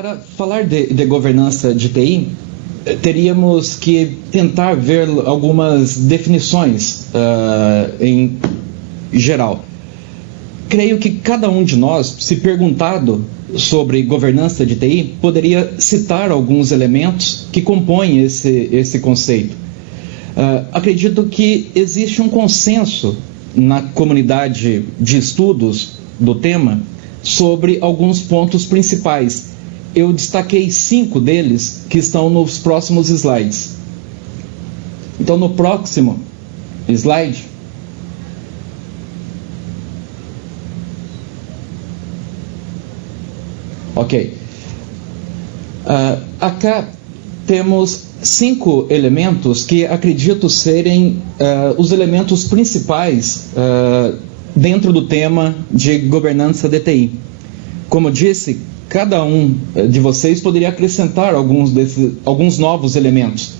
Para falar de governança de TI, teríamos que tentar ver algumas definições em geral. Creio que cada um de nós, se perguntado sobre governança de TI, poderia citar alguns elementos que compõem esse conceito. Acredito que existe um consenso na comunidade de estudos do tema sobre alguns pontos principais. Eu destaquei 5 deles que estão nos próximos slides. Então, no próximo slide, ok. Acá temos 5 elementos que acredito serem os elementos principais dentro do tema de governança de TI. Como disse, cada um de vocês poderia acrescentar alguns novos elementos.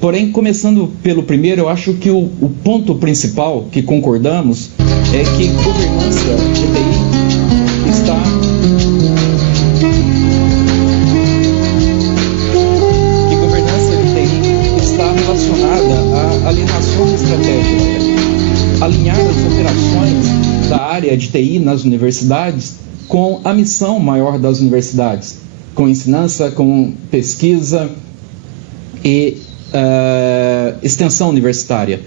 Porém, começando pelo primeiro, eu acho que o ponto principal que concordamos é que governança de TI está relacionada à alienação estratégica. Alinhar as operações da área de TI nas universidades com a missão maior das universidades, com ensinança, com pesquisa e extensão universitária.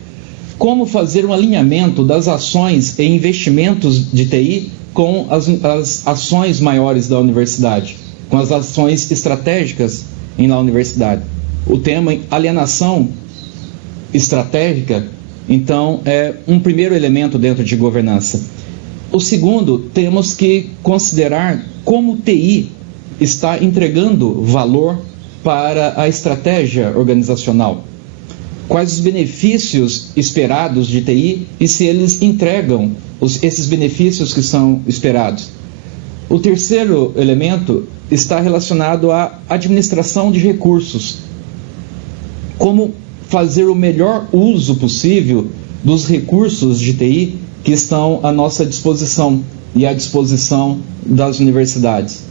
Como fazer um alinhamento das ações e investimentos de TI com as ações maiores da universidade, com as ações estratégicas na universidade. O tema alienação estratégica, então, é um primeiro elemento dentro de governança. O segundo, temos que considerar como o TI está entregando valor para a estratégia organizacional. Quais os benefícios esperados de TI e se eles entregam esses benefícios que são esperados. O terceiro elemento está relacionado à administração de recursos. Como fazer o melhor uso possível dos recursos de TI que estão à nossa disposição e à disposição das universidades.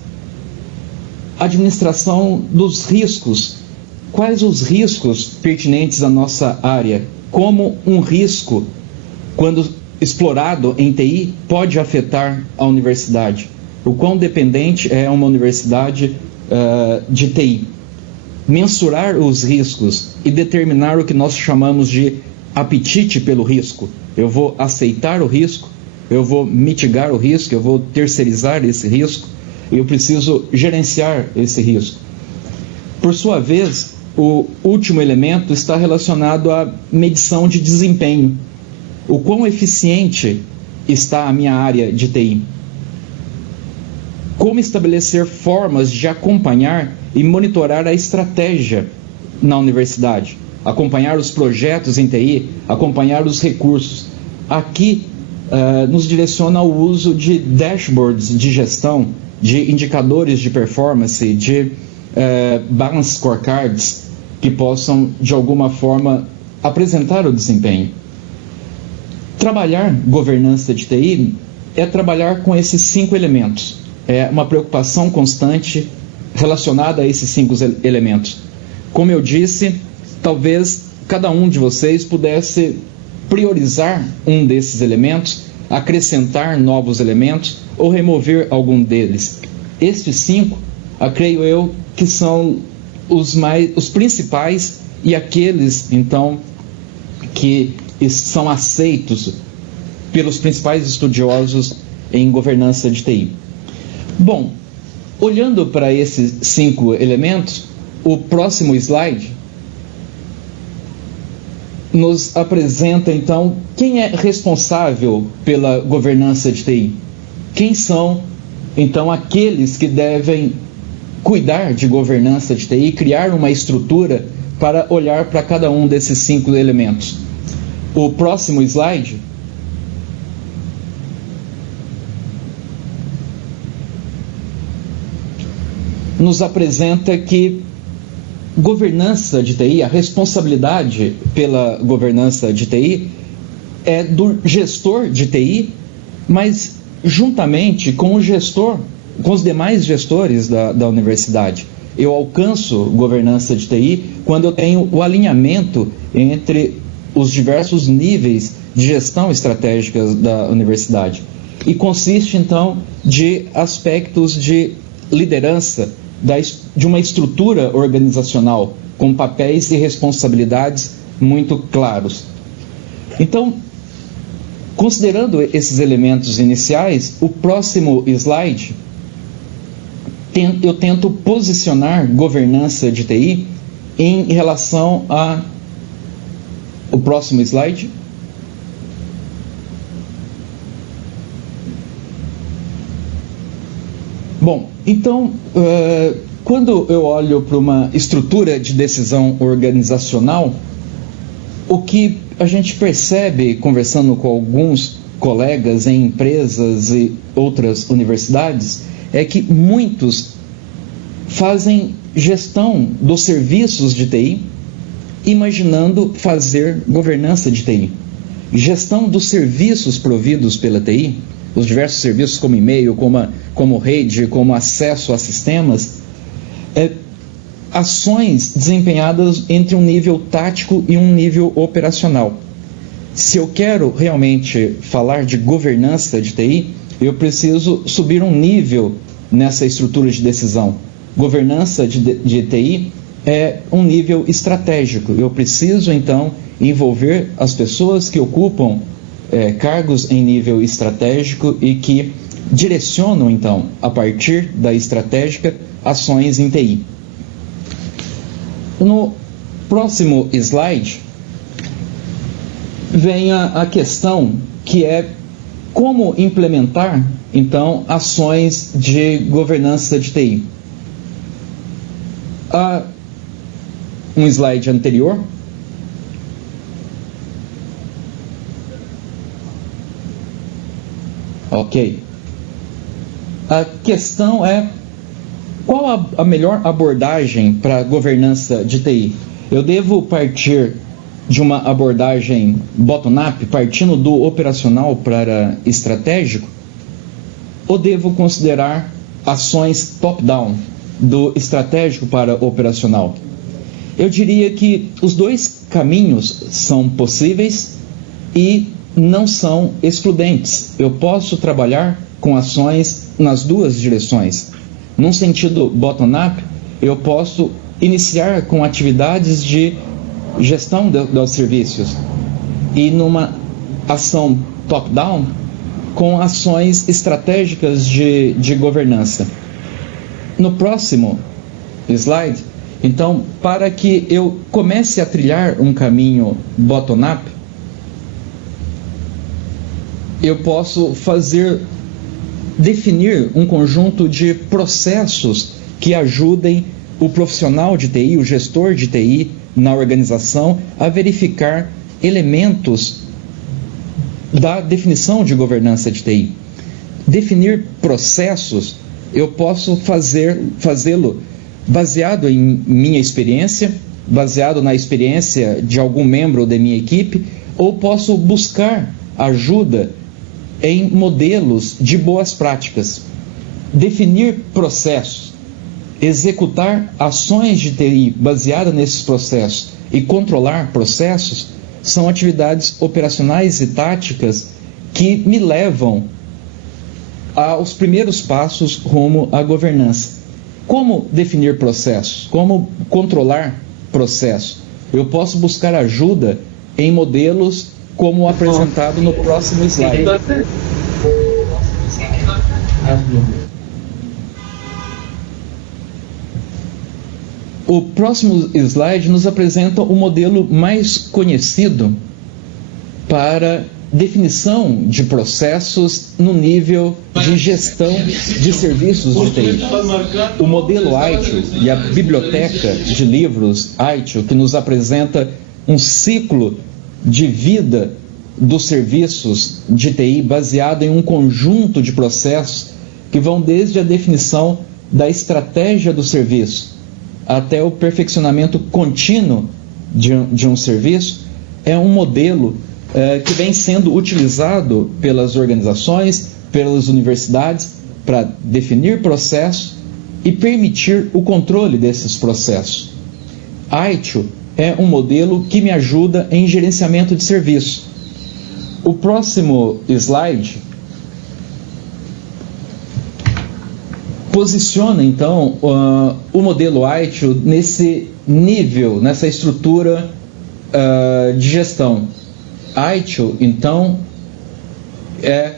Administração dos riscos. Quais os riscos pertinentes à nossa área? Como um risco, quando explorado em TI, pode afetar a universidade? O quão dependente é uma universidade de TI? Mensurar os riscos e determinar o que nós chamamos de apetite pelo risco. Eu vou aceitar o risco, eu vou mitigar o risco, eu vou terceirizar esse risco, eu preciso gerenciar esse risco. Por sua vez, o último elemento está relacionado à medição de desempenho. O quão eficiente está a minha área de TI? Como estabelecer formas de acompanhar e monitorar a estratégia na universidade? Acompanhar os projetos em TI, acompanhar os recursos. Aqui nos direciona ao uso de dashboards de gestão, de indicadores de performance, de balance scorecards, que possam, de alguma forma, apresentar o desempenho. Trabalhar governança de TI é trabalhar com esses 5 elementos. É uma preocupação constante relacionada a esses 5 elementos. Como eu disse, talvez cada um de vocês pudesse priorizar um desses elementos, acrescentar novos elementos ou remover algum deles. Estes 5, creio eu, que são os principais e aqueles, então, que são aceitos pelos principais estudiosos em governança de TI. Bom, olhando para esses 5 elementos, o próximo slide nos apresenta, então, quem é responsável pela governança de TI. Quem são, então, aqueles que devem cuidar de governança de TI, criar uma estrutura para olhar para cada um desses 5 elementos. O próximo slide nos apresenta que governança de TI, a responsabilidade pela governança de TI é do gestor de TI, mas juntamente com o gestor com os demais gestores da universidade. Eu alcanço governança de TI quando eu tenho o alinhamento entre os diversos níveis de gestão estratégica da universidade. E consiste, então, de aspectos de liderança, de uma estrutura organizacional, com papéis e responsabilidades muito claros. Então, considerando esses elementos iniciais, o próximo slide, eu tento posicionar governança de TI em relação a... O próximo slide. Bom, então, quando eu olho para uma estrutura de decisão organizacional, o que a gente percebe, conversando com alguns colegas em empresas e outras universidades, é que muitos fazem gestão dos serviços de TI, imaginando fazer governança de TI. Gestão dos serviços providos pela TI, os diversos serviços como e-mail, como rede, como acesso a sistemas, ações desempenhadas entre um nível tático e um nível operacional. Se eu quero realmente falar de governança de TI, eu preciso subir um nível nessa estrutura de decisão. Governança de TI é um nível estratégico. Eu preciso, então, envolver as pessoas que ocupam cargos em nível estratégico e que direcionam, então, a partir da estratégica, ações em TI. No próximo slide, vem a questão que é como implementar, então, ações de governança de TI. Um slide anterior. Ok. A questão é: qual a melhor abordagem para a governança de TI? Eu devo partir de uma abordagem bottom-up, partindo do operacional para estratégico? Ou devo considerar ações top-down, do estratégico para operacional? Eu diria que os dois caminhos são possíveis e não são excludentes. Eu posso trabalhar com ações nas duas direções. Num sentido bottom-up, eu posso iniciar com atividades de gestão dos serviços e numa ação top-down com ações estratégicas de governança. No próximo slide, então, para que eu comece a trilhar um caminho bottom-up, eu posso definir um conjunto de processos que ajudem o profissional de TI, o gestor de TI na organização, a verificar elementos da definição de governança de TI. Definir processos, eu posso fazê-lo baseado em minha experiência, baseado na experiência de algum membro da minha equipe, ou posso buscar ajuda em modelos de boas práticas. Definir processos, executar ações de TI baseadas nesses processos e controlar processos são atividades operacionais e táticas que me levam aos primeiros passos rumo à governança. Como definir processos? Como controlar processos? Eu posso buscar ajuda em modelos como apresentado no próximo slide. O próximo slide nos apresenta o modelo mais conhecido para definição de processos no nível de gestão de serviços de TI. O modelo ITIL e a biblioteca de livros ITIL, que nos apresenta um ciclo de vida dos serviços de TI baseado em um conjunto de processos que vão desde a definição da estratégia do serviço até o perfeccionamento contínuo de um serviço, é um modelo que vem sendo utilizado pelas organizações, pelas universidades, para definir processos e permitir o controle desses processos. ITIL é um modelo que me ajuda em gerenciamento de serviço. O próximo slide posiciona, então, o modelo ITIL nesse nível, nessa estrutura de gestão. ITIL, então, é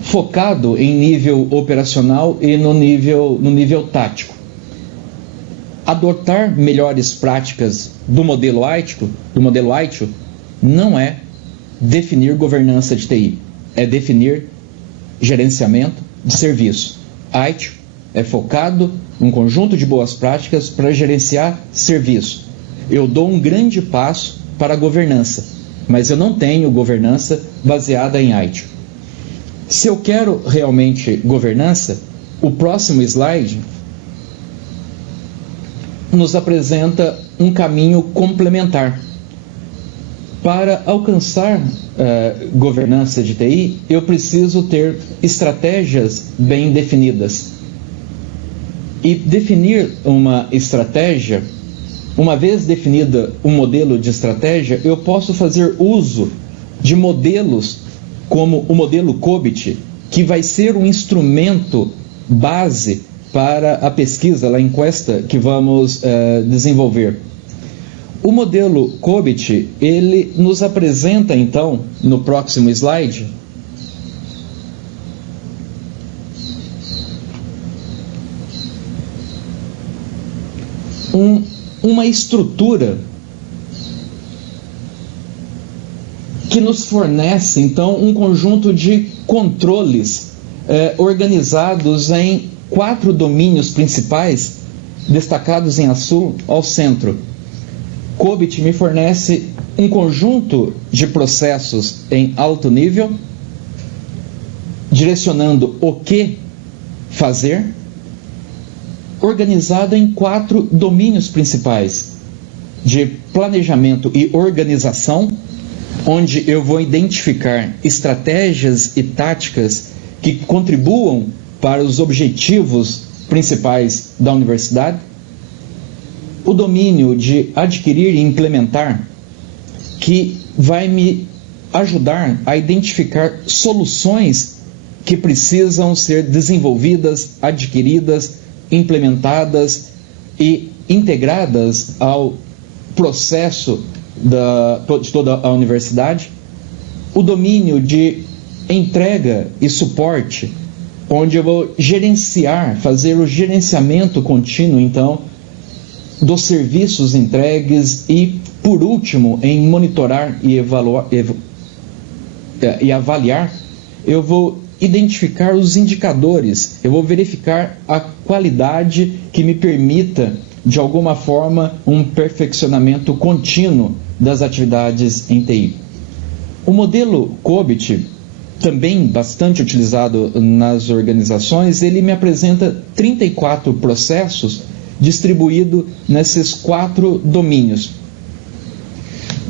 focado em nível operacional e no nível tático. Adotar melhores práticas do modelo ITIL não é definir governança de TI, é definir gerenciamento de serviço. ITIL é focado em um conjunto de boas práticas para gerenciar serviço. Eu dou um grande passo para a governança, mas eu não tenho governança baseada em ITIL. Se eu quero realmente governança, o próximo slide nos apresenta um caminho complementar. Para alcançar governança de TI, eu preciso ter estratégias bem definidas. E definir uma estratégia, uma vez definida um modelo de estratégia, eu posso fazer uso de modelos como o modelo COBIT, que vai ser um instrumento base para a pesquisa, a encuesta que vamos desenvolver. O modelo COBIT, ele nos apresenta, então, no próximo slide, uma estrutura que nos fornece, então, um conjunto de controles organizados em 4 domínios principais, destacados em azul ao centro. COBIT me fornece um conjunto de processos em alto nível, direcionando o que fazer, organizado em 4 domínios principais, de planejamento e organização, onde eu vou identificar estratégias e táticas que contribuam para os objetivos principais da universidade. O domínio de adquirir e implementar, que vai me ajudar a identificar soluções que precisam ser desenvolvidas, adquiridas, implementadas e integradas ao processo de toda a universidade. O domínio de entrega e suporte, onde eu vou gerenciar, fazer o gerenciamento contínuo, então, dos serviços entregues e, por último, em monitorar e avaliar, eu vou identificar os indicadores, eu vou verificar a qualidade que me permita, de alguma forma, um perfeccionamento contínuo das atividades em TI. O modelo COBIT, também bastante utilizado nas organizações, ele me apresenta 34 processos distribuído nesses 4 domínios.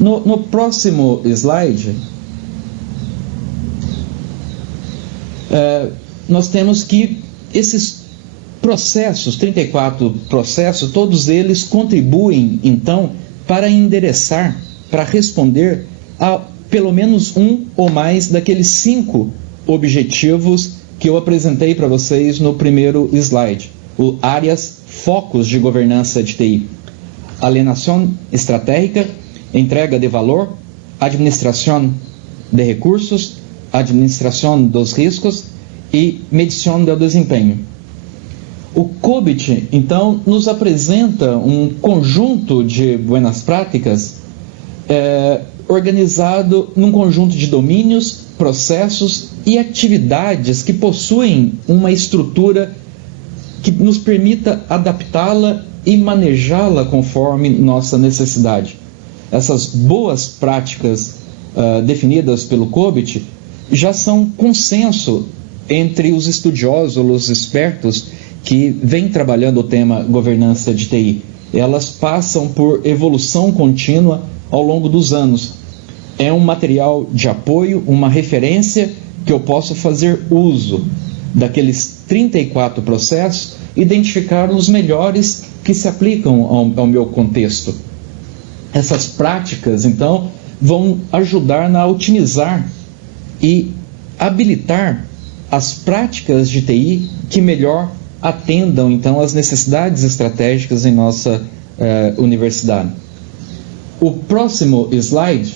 No próximo slide, nós temos que esses processos, 34 processos, todos eles contribuem, então, para endereçar, para responder a pelo menos um ou mais daqueles 5 objetivos que eu apresentei para vocês no primeiro slide. Áreas, focos de governança de TI. Alienação estratégica, entrega de valor, administração de recursos, administração dos riscos e medição do desempenho. O COBIT, então, nos apresenta um conjunto de boas práticas organizado num conjunto de domínios, processos e atividades que possuem uma estrutura que nos permita adaptá-la e manejá-la conforme nossa necessidade. Essas boas práticas definidas pelo COBIT já são consenso entre os estudiosos, os expertos que vêm trabalhando o tema governança de TI. Elas passam por evolução contínua ao longo dos anos. É um material de apoio, uma referência que eu posso fazer uso. daqueles 34 processos, identificar os melhores que se aplicam ao meu contexto. Essas práticas, então, vão ajudar a otimizar e habilitar as práticas de TI que melhor atendam, então, às necessidades estratégicas em nossa universidade. O próximo slide,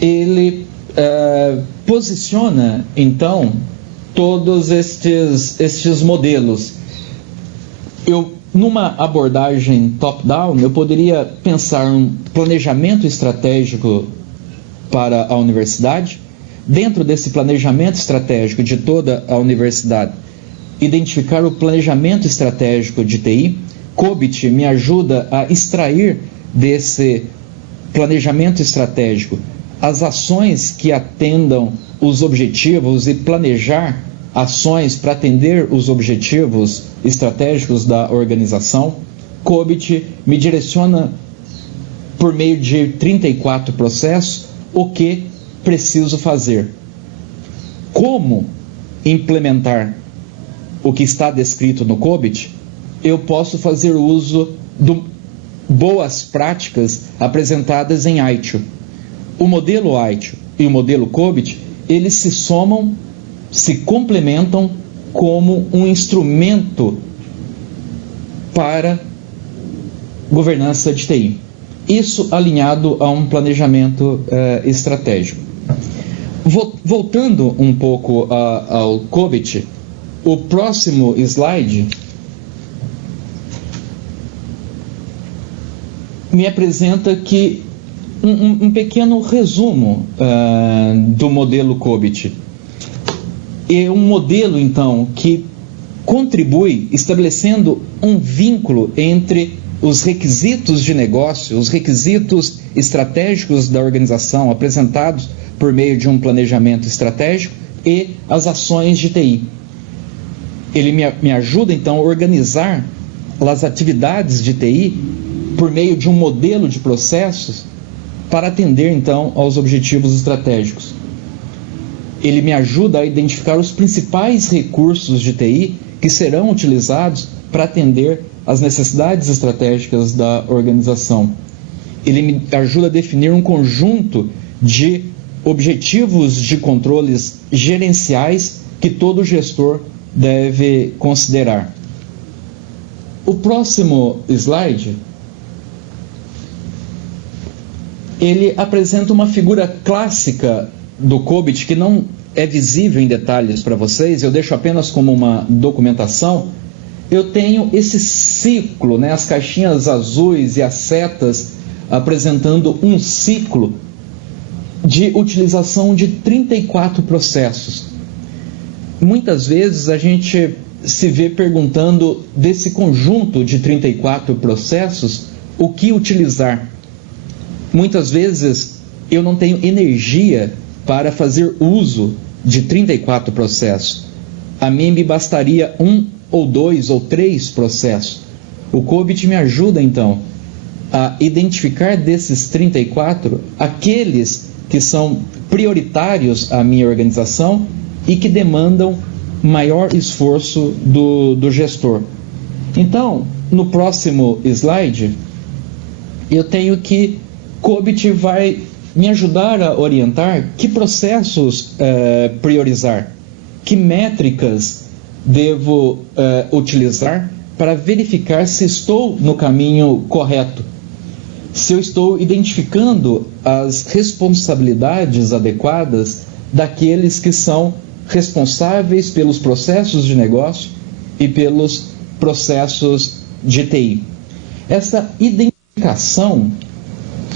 ele posiciona, então, todos estes modelos. Numa abordagem top-down, eu poderia pensar um planejamento estratégico para a universidade. Dentro desse planejamento estratégico de toda a universidade, identificar o planejamento estratégico de TI. COBIT me ajuda a extrair desse planejamento estratégico as ações que atendam os objetivos e planejar ações para atender os objetivos estratégicos da organização. COBIT me direciona por meio de 34 processos o que preciso fazer. Como implementar o que está descrito no COBIT? Eu posso fazer uso de boas práticas apresentadas em ITIL. O modelo ITIL e o modelo COBIT, eles se somam, se complementam como um instrumento para governança de TI. Isso alinhado a um planejamento estratégico. Voltando um pouco ao COBIT, o próximo slide me apresenta que um pequeno resumo do modelo COBIT. É um modelo, então, que contribui estabelecendo um vínculo entre os requisitos de negócio, os requisitos estratégicos da organização apresentados por meio de um planejamento estratégico e as ações de TI. Ele me ajuda, então, a organizar as atividades de TI por meio de um modelo de processos para atender, então, aos objetivos estratégicos. Ele me ajuda a identificar os principais recursos de TI que serão utilizados para atender às necessidades estratégicas da organização. Ele me ajuda a definir um conjunto de objetivos de controles gerenciais que todo gestor deve considerar. O próximo slide, ele apresenta uma figura clássica do COBIT que não é visível em detalhes para vocês, eu deixo apenas como uma documentação. Eu tenho esse ciclo, né, as caixinhas azuis e as setas apresentando um ciclo de utilização de 34 processos. Muitas vezes a gente se vê perguntando desse conjunto de 34 processos, o que utilizar. Muitas vezes eu não tenho energia para fazer uso de 34 processos. A mim me bastaria 1 ou 2 ou 3 processos. O COBIT me ajuda, então, a identificar desses 34 aqueles que são prioritários à minha organização e que demandam maior esforço do gestor. Então, no próximo slide, eu tenho que COBIT vai me ajudar a orientar que processos priorizar, que métricas devo utilizar para verificar se estou no caminho correto, se eu estou identificando as responsabilidades adequadas daqueles que são responsáveis pelos processos de negócio e pelos processos de TI. Essa identificação,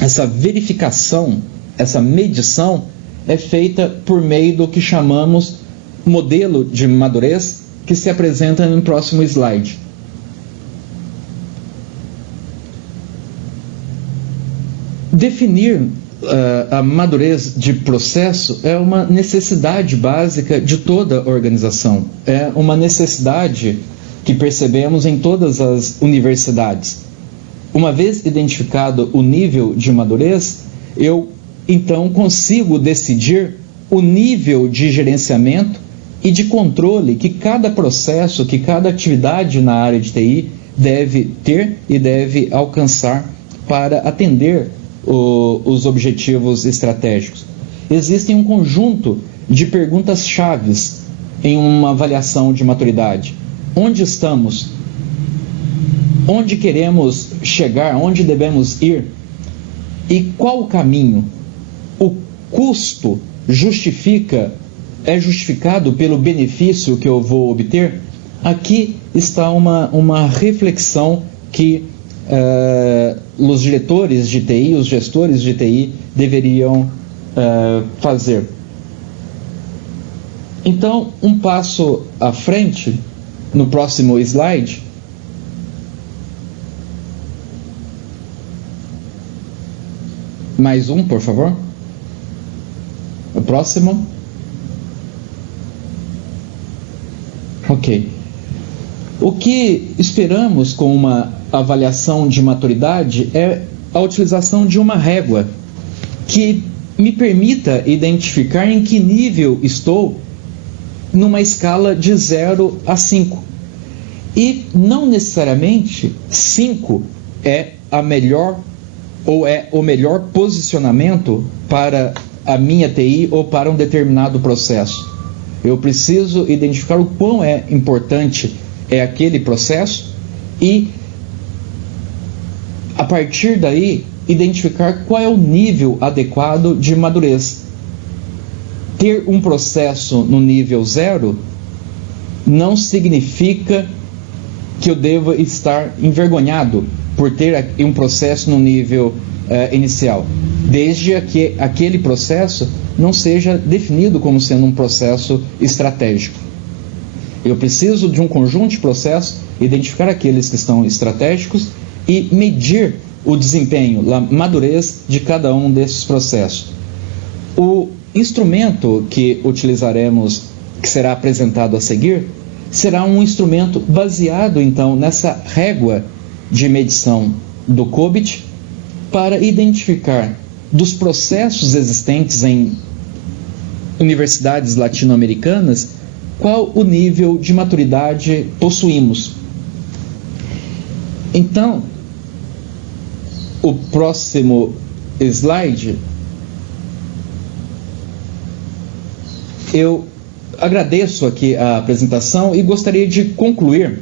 essa verificação, essa medição é feita por meio do que chamamos modelo de madurez, que se apresenta no próximo slide. Definir a madurez de processo é uma necessidade básica de toda organização. É uma necessidade que percebemos em todas as universidades. Uma vez identificado o nível de madurez, eu então consigo decidir o nível de gerenciamento e de controle que cada processo, que cada atividade na área de TI deve ter e deve alcançar para atender os objetivos estratégicos. Existem um conjunto de perguntas-chave em uma avaliação de maturidade. Onde estamos? Onde queremos chegar? Onde devemos ir? E qual o caminho? O custo é justificado pelo benefício que eu vou obter? Aqui está uma reflexão que os diretores de TI, os gestores de TI deveriam fazer. Então, um passo à frente, no próximo slide, mais um, por favor. O próximo. Ok. O que esperamos com uma avaliação de maturidade é a utilização de uma régua que me permita identificar em que nível estou numa escala de 0 a 5. E não necessariamente 5 é a melhor ou é o melhor posicionamento para a minha TI ou para um determinado processo. Eu preciso identificar o quão importante é aquele processo e, a partir daí, identificar qual é o nível adequado de madurez. Ter um processo no nível 0 não significa que eu deva estar envergonhado por ter um processo no nível inicial, desde que aquele processo não seja definido como sendo um processo estratégico. Eu preciso de um conjunto de processos, identificar aqueles que estão estratégicos e medir o desempenho, a madurez de cada um desses processos. O instrumento que utilizaremos, que será apresentado a seguir, será um instrumento baseado, então, nessa régua de medição do COBIT para identificar dos processos existentes em universidades latino-americanas qual o nível de maturidade possuímos. Então, o próximo slide, eu agradeço aqui a apresentação e gostaria de concluir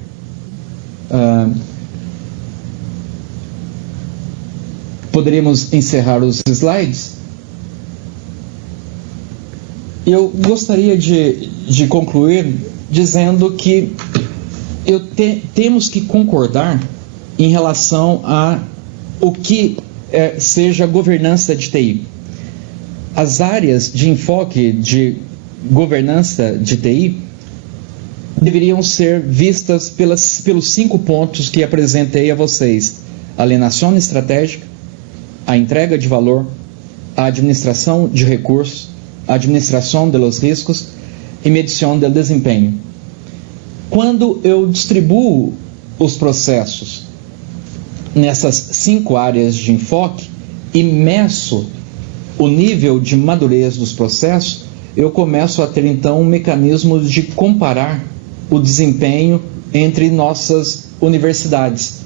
poderíamos encerrar os slides. Eu gostaria de concluir dizendo que temos que concordar em relação a o que seja governança de TI. As áreas de enfoque de governança de TI deveriam ser vistas pelos 5 pontos que apresentei a vocês: alienação estratégica, a entrega de valor, a administração de recursos, a administração dos riscos e medição do desempenho. Quando eu distribuo os processos nessas 5 áreas de enfoque e meço o nível de madurez dos processos, eu começo a ter então um mecanismo de comparar o desempenho entre nossas universidades.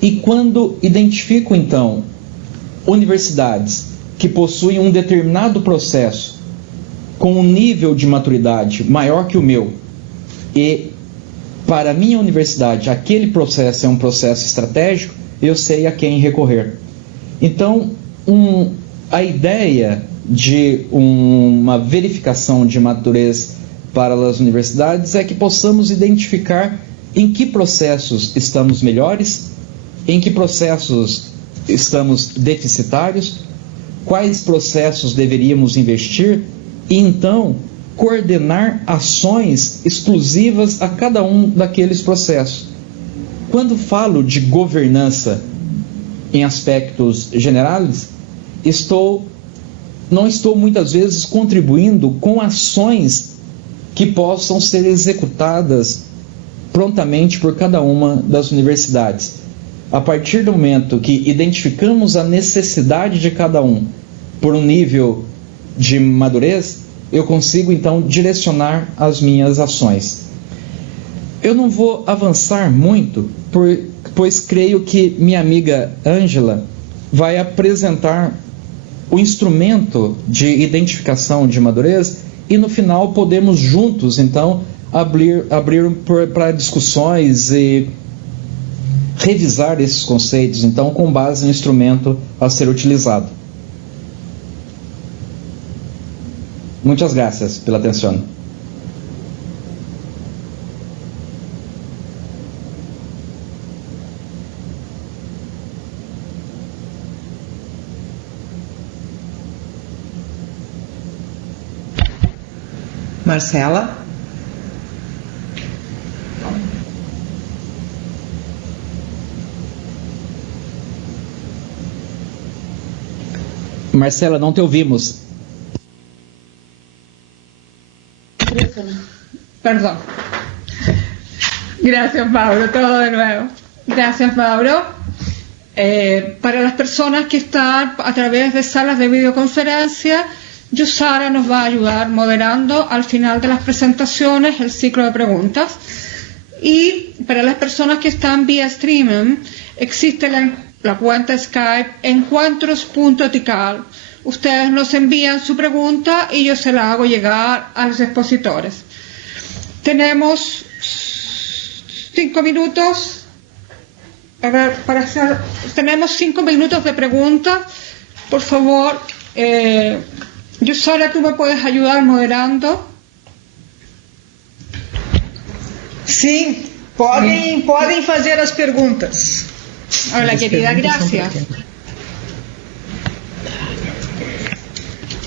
E quando identifico então universidades que possuem um determinado processo com um nível de maturidade maior que o meu, e para a minha universidade aquele processo é um processo estratégico, eu sei a quem recorrer. Então, a ideia de uma verificação de madurez para as universidades é que possamos identificar em que processos estamos melhores, em que processos estamos deficitários, quais processos deveríamos investir e então coordenar ações exclusivas a cada um daqueles processos. Quando falo de governança em aspectos gerais, não estou muitas vezes contribuindo com ações que possam ser executadas prontamente por cada uma das universidades. A partir do momento que identificamos a necessidade de cada um por um nível de madurez, eu consigo então direcionar as minhas ações. Eu não vou avançar muito, pois creio que minha amiga Ângela vai apresentar o instrumento de identificação de madurez e no final podemos juntos então abrir para discussões e revisar esses conceitos, então, com base no instrumento a ser utilizado. Muitas graças pela atenção. Marcela? Marcela, não te ouvimos. Perdón. Gracias, Mauro. Todo de nuevo. Gracias, Mauro. Para las personas que están a través de salas de videoconferencia, Yusara nos va a ayudar moderando al final de las presentaciones el ciclo de preguntas. Y para las personas que están vía streaming, existe la cuenta Skype encuentros.etical. Ustedes nos envían su pregunta y yo se la hago llegar a los expositores. Tenemos 5 minutos. Tenemos 5 minutos de preguntas. Por favor, Yusara, ¿tú me puedes ayudar moderando? Sim, podem fazer as perguntas. Hola, querida, gracias.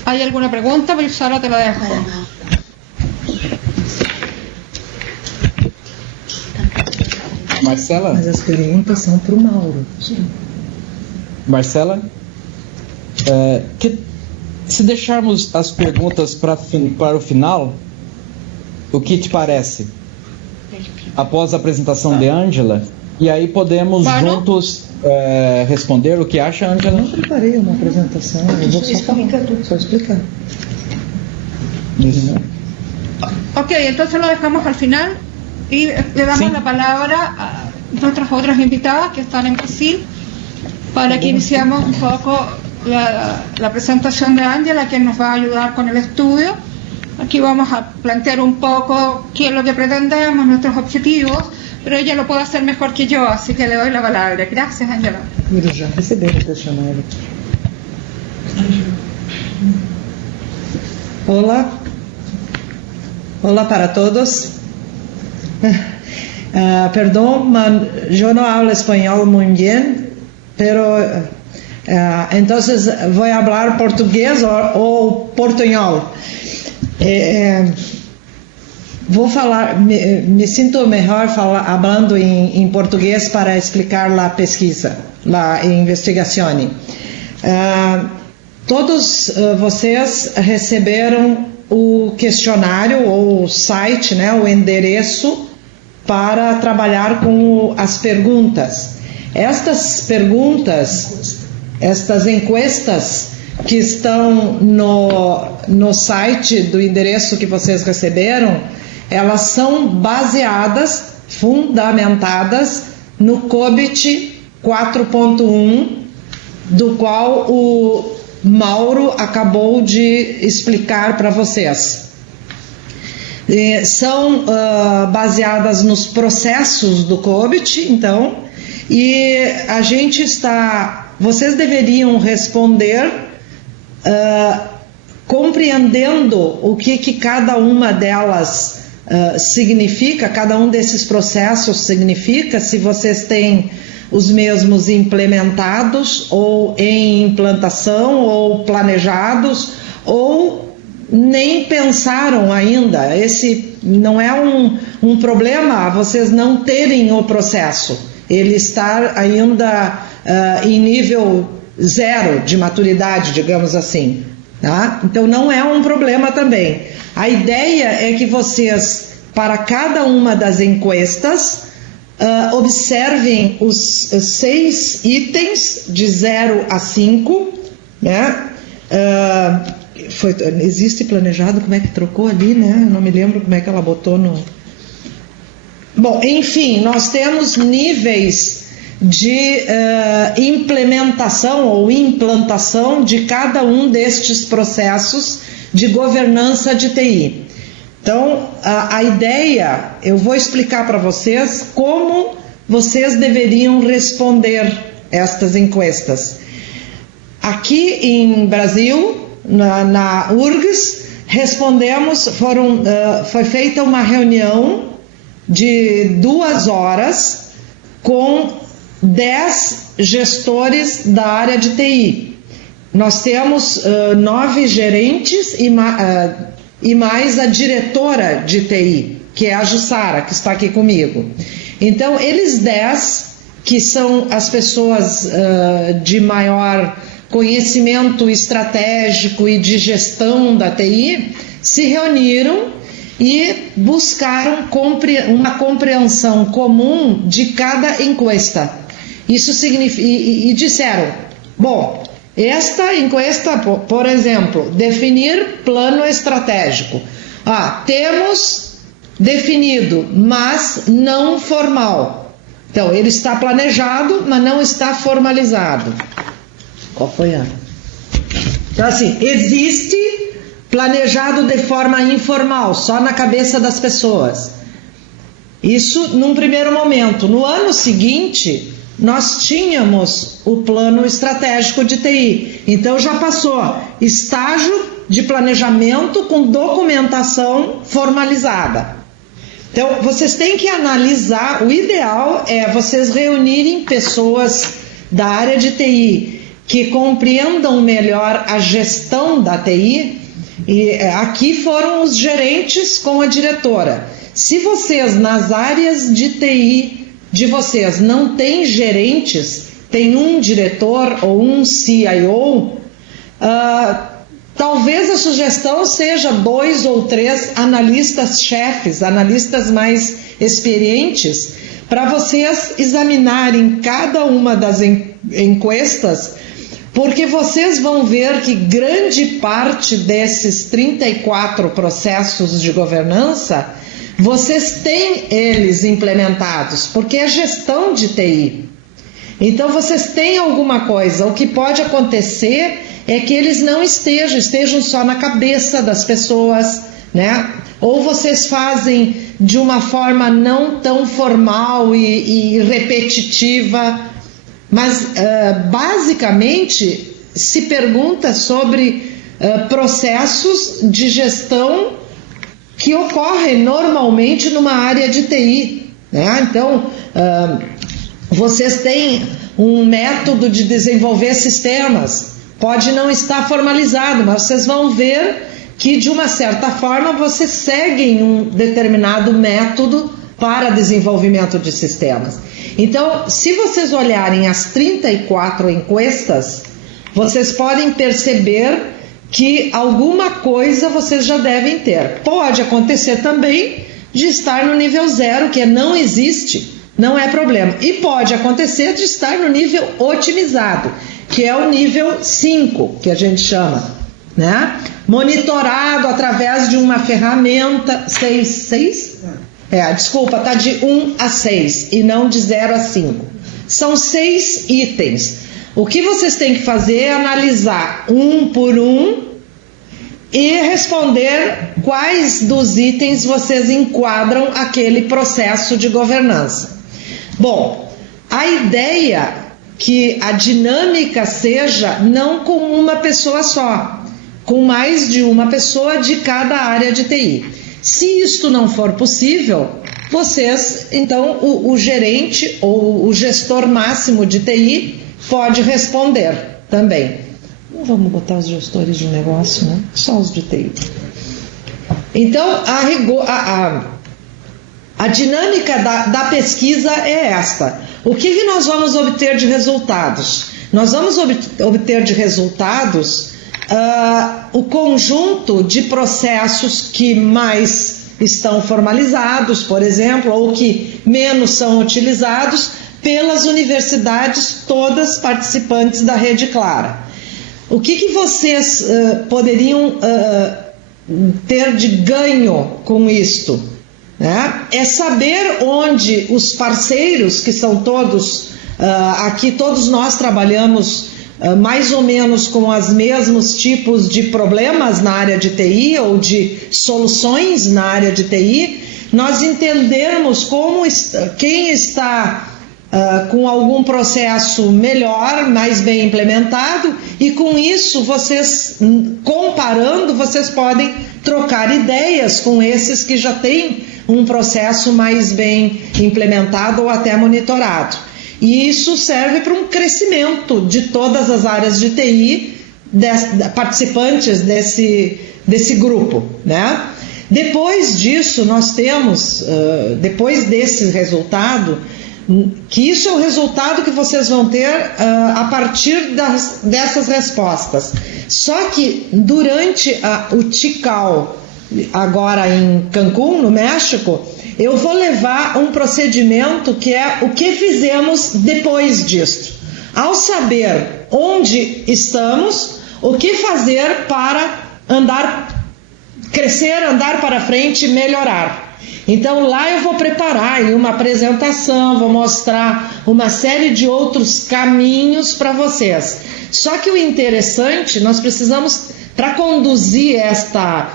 ¿Hay alguna pregunta? Pues ahora te la dejo. Marcela? Mas as perguntas são para o Mauro. Marcela? Se deixarmos as perguntas para o final, o que te parece? Após a apresentação de Ângela, e aí podemos juntos responder o que acha, Ângela? Eu não preparei uma apresentação, eu vou só explicar. Ok, entonces lo dejamos al final y le damos la palabra a nuestras otras invitadas que están en Brasil para que iniciemos un poco la presentación de Ángela, quien nos va a ayudar con el estudio. Aquí vamos a plantear un poco qué es lo que pretendemos, nuestros objetivos, pero ella lo puede hacer mejor que yo, así que le doy la palabra. Gracias, Ángela. Mira, já receberam o questionário. Olá para todos. Perdón, yo no hablo español muy bien, pero entonces voy a hablar portugués o portunhol. Vou falar, me sinto melhor falando em português para explicar a pesquisa, a investigação. Todos vocês receberam o questionário ou o site, né, o endereço para trabalhar com as perguntas. Estas perguntas, estas encuestas que estão no site do endereço que vocês receberam, elas são baseadas, fundamentadas no COBIT 4.1, do qual o Mauro acabou de explicar para vocês. São baseadas nos processos do COBIT, então, e a gente vocês deveriam responder compreendendo o que cada uma delas significa, cada um desses processos significa, se vocês têm os mesmos implementados ou em implantação ou planejados ou nem pensaram ainda. Esse não é um problema vocês não terem o processo, ele estar ainda em nível 0 de maturidade, digamos assim, tá? Então não é um problema também. A ideia é que vocês, para cada uma das encuestas, observem os 6 itens de 0 a 5, né? existe planejado, como é que trocou ali, né? Eu não me lembro como é que ela botou no... Bom, enfim, nós temos níveis de implementação ou implantação de cada um destes processos de governança de TI. Então, a ideia, eu vou explicar para vocês como vocês deveriam responder estas encuestas. Aqui em Brasil, na URGS, respondemos, foi feita uma reunião de 2 horas com 10 gestores da área de TI. Nós temos 9 gerentes e mais a diretora de TI, que é a Jussara, que está aqui comigo. Então, eles 10, que são as pessoas de maior conhecimento estratégico e de gestão da TI, se reuniram e buscaram uma compreensão comum de cada encuesta. Isso significa, e disseram, bom, esta encuesta, por exemplo, definir plano estratégico. Temos definido, mas não formal. Então, ele está planejado, mas não está formalizado. Qual foi a? Então, assim, existe planejado de forma informal, só na cabeça das pessoas. Isso num primeiro momento. No ano seguinte, nós tínhamos o plano estratégico de TI. Então já passou estágio de planejamento com documentação formalizada. Então vocês têm que analisar, o ideal é vocês reunirem pessoas da área de TI que compreendam melhor a gestão da TI, e aqui foram os gerentes com a diretora. Se vocês nas áreas de TI de vocês não têm gerentes, tem um diretor ou um CIO, talvez a sugestão seja 2 ou 3 analistas-chefes, analistas mais experientes, para vocês examinarem cada uma das encuestas, porque vocês vão ver que grande parte desses 34 processos de governança, vocês têm eles implementados, porque é gestão de TI. Então vocês têm alguma coisa. O que pode acontecer é que eles não estejam só na cabeça das pessoas, né? Ou vocês fazem de uma forma não tão formal e repetitiva, mas basicamente se pergunta sobre processos de gestão que ocorrem normalmente numa área de TI, né? Então, vocês têm um método de desenvolver sistemas, pode não estar formalizado, mas vocês vão ver que de uma certa forma vocês seguem um determinado método para desenvolvimento de sistemas. Então, se vocês olharem as 34 encuestas, vocês podem perceber que alguma coisa vocês já devem ter. Pode acontecer também de estar no nível 0, que não existe, não é problema. E pode acontecer de estar no nível otimizado, que é o nível 5, que a gente chama, né? Monitorado através de uma ferramenta 6? Desculpa, está de 1 a 6 e não de 0 a 5. São 6 itens. O que vocês têm que fazer é analisar um por um e responder quais dos itens vocês enquadram aquele processo de governança. Bom, a ideia que a dinâmica seja não com uma pessoa só, com mais de uma pessoa de cada área de TI. Se isto não for possível, vocês, então, o gerente ou o gestor máximo de TI pode responder também. Não vamos botar os gestores de negócio, né? Só os de TI. Então, a dinâmica da pesquisa é esta. O que nós vamos obter de resultados? Nós vamos obter de resultados o conjunto de processos que mais estão formalizados, por exemplo, ou que menos são utilizados pelas universidades todas participantes da Rede Clara. o que vocês poderiam ter de ganho com isto? Né? É saber onde os parceiros, que são todos, aqui todos nós trabalhamos mais ou menos com os mesmos tipos de problemas na área de TI ou de soluções na área de TI, nós entendermos quem está com algum processo melhor, mais bem implementado, e com isso vocês, comparando, vocês podem trocar ideias com esses que já têm um processo mais bem implementado ou até monitorado. E isso serve para um crescimento de todas as áreas de TI, participantes desse grupo, né? Depois disso, nós temos, depois desse resultado, que isso é o resultado que vocês vão ter a partir dessas respostas. Só que durante o TICAL, agora em Cancún, no México, eu vou levar um procedimento que é o que fizemos depois disso. Ao saber onde estamos, o que fazer para crescer, andar para frente e melhorar. Então lá eu vou preparar uma apresentação, vou mostrar uma série de outros caminhos para vocês. Só que o interessante, nós precisamos, para conduzir esta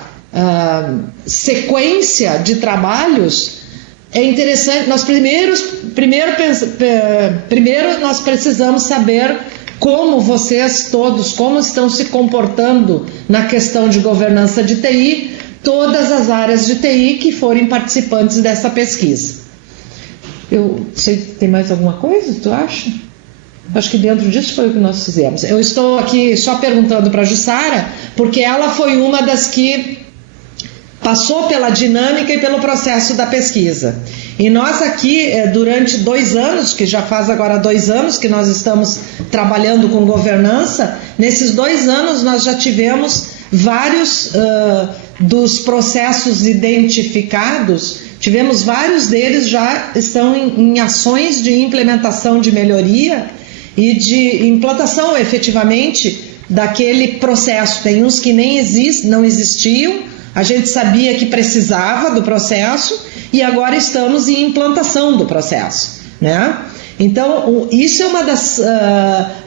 sequência de trabalhos, é interessante, nós primeiro nós precisamos saber como vocês todos, como estão se comportando na questão de governança de TI, todas as áreas de TI que forem participantes dessa pesquisa. Eu sei, tem mais alguma coisa, tu acha? Acho que dentro disso foi o que nós fizemos. Eu estou aqui só perguntando para a Jussara, porque ela foi uma das que passou pela dinâmica e pelo processo da pesquisa. E nós aqui, durante 2 anos, que já faz agora 2 anos que nós estamos trabalhando com governança, nesses 2 anos nós já tivemos vários dos processos identificados, tivemos vários deles já estão em ações de implementação de melhoria e de implantação efetivamente daquele processo. Tem uns que nem não existiam, a gente sabia que precisava do processo e agora estamos em implantação do processo, né? Então, isso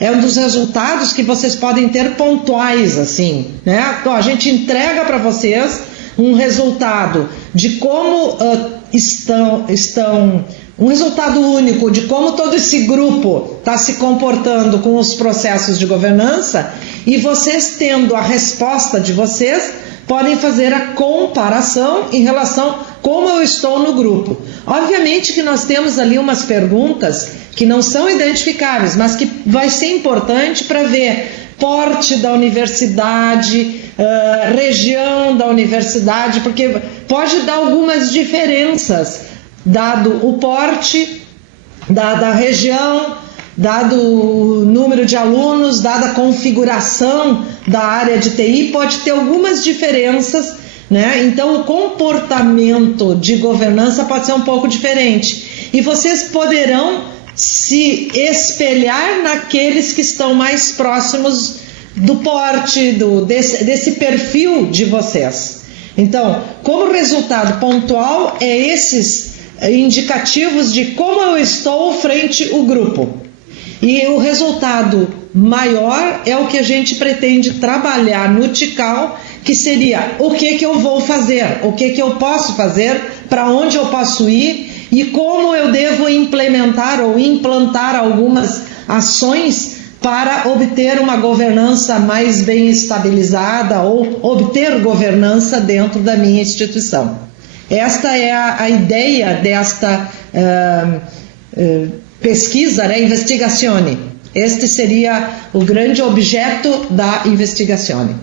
é um dos resultados que vocês podem ter pontuais, assim, né? Então, a gente entrega para vocês um resultado de como um resultado único de como todo esse grupo está se comportando com os processos de governança, e vocês, tendo a resposta de vocês, podem fazer a comparação em relação a como eu estou no grupo. Obviamente que nós temos ali umas perguntas que não são identificáveis, mas que vai ser importante para ver porte da universidade, região da universidade, porque pode dar algumas diferenças, dado o porte da região, dado o número de alunos, dada a configuração da área de TI, pode ter algumas diferenças, né? Então o comportamento de governança pode ser um pouco diferente. E vocês poderão se espelhar naqueles que estão mais próximos do porte, desse perfil de vocês. Então, como resultado pontual, é esses indicativos de como eu estou frente ao grupo. E o resultado maior é o que a gente pretende trabalhar no TICAL, que seria o que eu vou fazer, o que eu posso fazer, para onde eu posso ir e como eu devo implementar ou implantar algumas ações para obter uma governança mais bem estabilizada ou obter governança dentro da minha instituição. Esta é a ideia desta pesquisa, né, investigazione. Este seria o grande objeto da investigazione.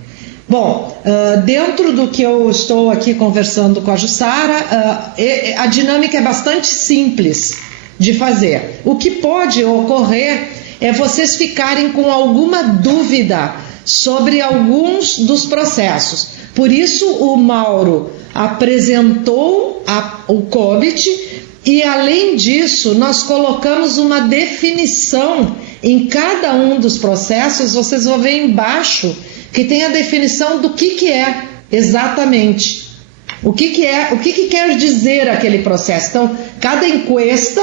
Bom, dentro do que eu estou aqui conversando com a Jussara, a dinâmica é bastante simples de fazer. O que pode ocorrer é vocês ficarem com alguma dúvida sobre alguns dos processos. Por isso o Mauro apresentou o COBIT E além disso, nós colocamos uma definição em cada um dos processos. Vocês vão ver embaixo que tem a definição do que é exatamente. O que quer dizer aquele processo. Então, cada encuesta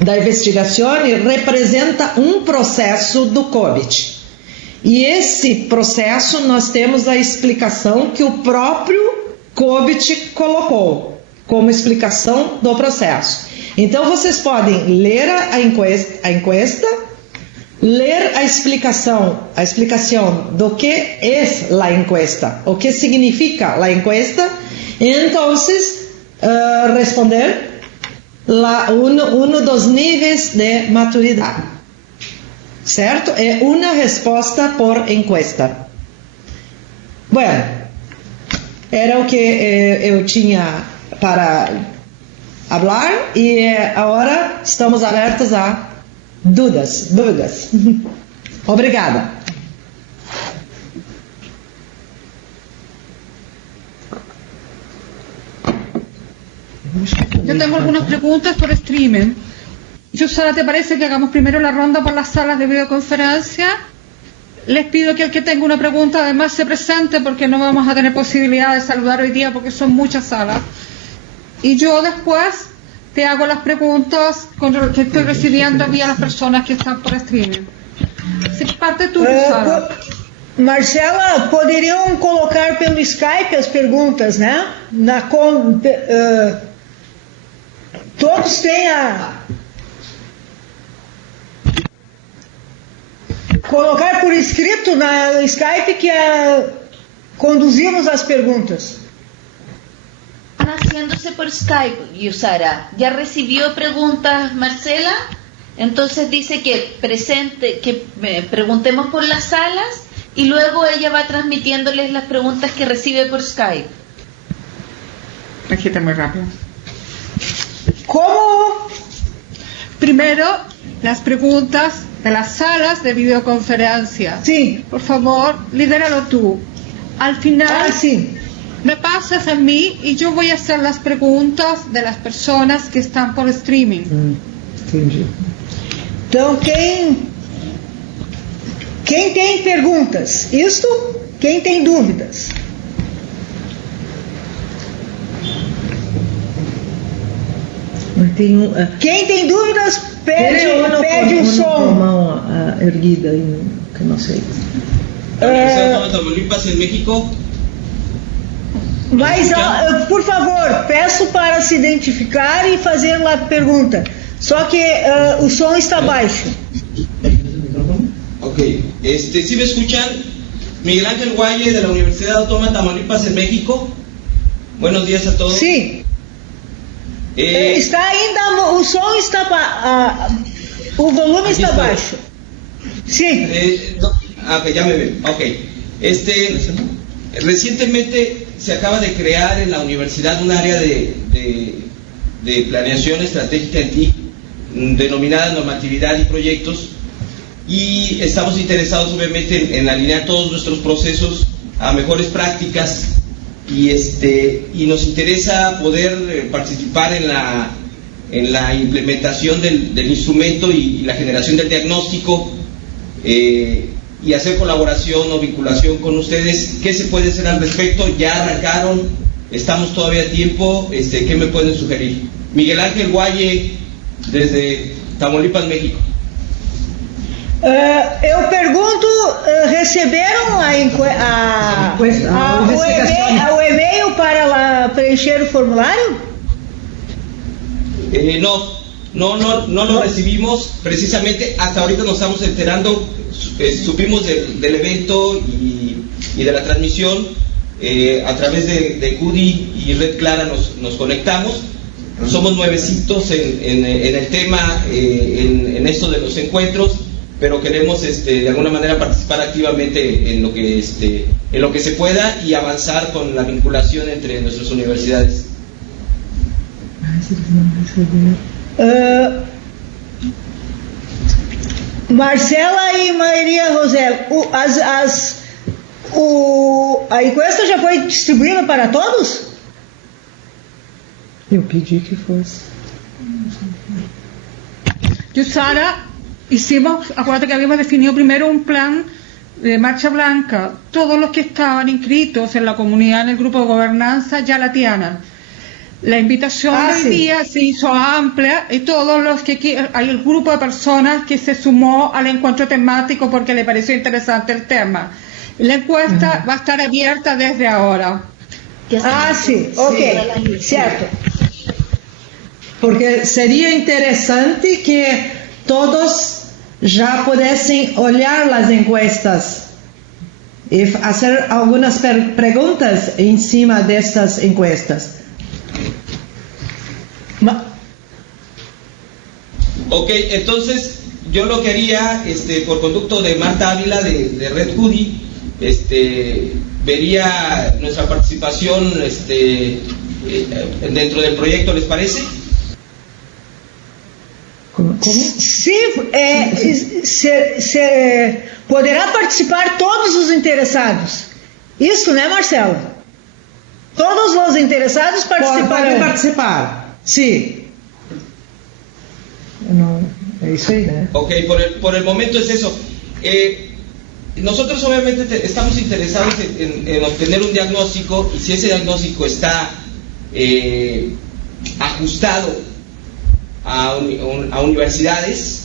da investigação representa um processo do COBIT. E esse processo nós temos a explicação que o próprio COBIT colocou como explicação do processo. Então vocês podem ler a encuesta, ler a explicação do que é a encuesta, o que significa a encuesta, e então responder um dos níveis de maturidade. Certo? É uma resposta por encuesta. Bueno, era o que eu tinha para falar e agora estamos abertos a dúvidas. Obrigada. Yo tengo algunas preguntas por streaming. Sara, ¿te parece que hagamos primero la ronda por las salas de videoconferencia? Les pido que el que tenga una pregunta además se presente, porque no vamos a tener posibilidad de saludar hoy día porque son muchas salas. Y yo después te hago las preguntas que estoy recibiendo vía las personas que están por streaming. Se parte tú, Sara. Marcela, poderiam colocar pelo Skype as perguntas, né? Todos têm colocar por escrito no Skype que conduzimos as perguntas. Están haciéndose por Skype, Yusara. Ya recibió preguntas Marcela, entonces dice que preguntemos por las salas y luego ella va transmitiéndoles las preguntas que recibe por Skype. Agita muy rápido. ¿Cómo? Primero, las preguntas de las salas de videoconferencia. Sí. Por favor, lidéralo tú. Al final, sí. me pasas a mí y yo voy a hacer las preguntas de las personas que están por streaming. Entendi. Então, quem tem perguntas? Isto? Quem tem dúvidas? Quem tem dúvidas, pede o som. Com a mão erguida, que não sei. Tamaulipas, em México. Mas, por favor, peço para se identificar e fazer a pergunta. Só que o som está baixo. Ok, ¿sí me escuchan? Miguel Ángel Guaye, de la Universidad Autónoma de Tamaulipas, en México. Buenos días a todos. Sim. Está ainda, o som está, o volume está baixo. Sim. Ok, ya me ven. Ok. Recientemente se acaba de crear en la universidad un área de planeación estratégica en TIC, denominada normatividad y proyectos, y estamos interesados obviamente en alinear todos nuestros procesos a mejores prácticas, y nos interesa poder participar en la implementación del instrumento y la generación del diagnóstico, y hacer colaboración o vinculación con ustedes. ¿Qué se puede hacer al respecto? ¿Ya arrancaron? ¿Estamos todavía a tiempo? ¿Qué me pueden sugerir? Miguel Ángel Guaye, desde Tamaulipas, México. Eu pergunto, receberam o e-mail para preencher o formulário? No lo recibimos. Precisamente hasta ahorita nos estamos enterando, supimos del evento y de la transmisión, a través de CUDI y Red Clara nos conectamos. Somos nuevecitos en el tema, en esto de los encuentros, pero queremos de alguna manera participar activamente en lo que se pueda y avanzar con la vinculación entre nuestras universidades. Marcela e Maria José, a encuesta já foi distribuída para todos? Eu pedi que fosse. Yusara, acuérdate que habíamos definido primero un plan de marcha blanca. Todos los que estaban inscritos en la comunidad, en el grupo de gobernanza, ya la tienen. La invitación de hoy día se hizo amplia y todos los que hay un grupo de personas que se sumó al encuentro temático porque le pareció interesante el tema. La encuesta va a estar abierta desde ahora. Sí, ok, cierto. Porque sería interesante que todos ya pudiesen olhar las encuestas y hacer algunas preguntas encima de estas encuestas. Ok, entonces yo lo que haría, por conducto de Marta Ávila de Red Hoodie, vería nuestra participación dentro del proyecto, ¿les parece? ¿Cómo? Sí, poderá participar todos os interessados. Isso, né, Marcelo? Todos os interessados participarão. Podem participar, sim. No, eso ahí, ¿no? Ok, por el momento es eso. Nosotros obviamente estamos interesados en obtener un diagnóstico, y si ese diagnóstico está ajustado a universidades,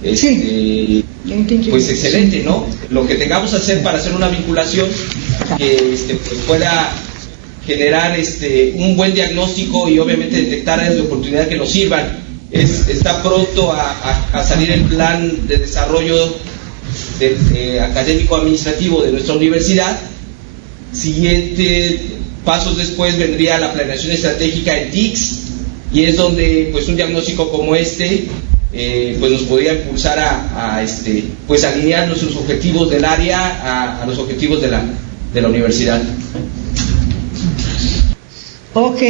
pues excelente, ¿no? Lo que tengamos que hacer para hacer una vinculación que pues pueda generar un buen diagnóstico y obviamente detectar áreas de oportunidad que nos sirvan. Está pronto a salir el plan de desarrollo académico administrativo de nuestra universidad. Siguiente pasos después vendría la planeación estratégica en TICS, y es donde pues un diagnóstico como pues nos podría impulsar a pues alinear nuestros objetivos del área a los objetivos de la universidad. Ok.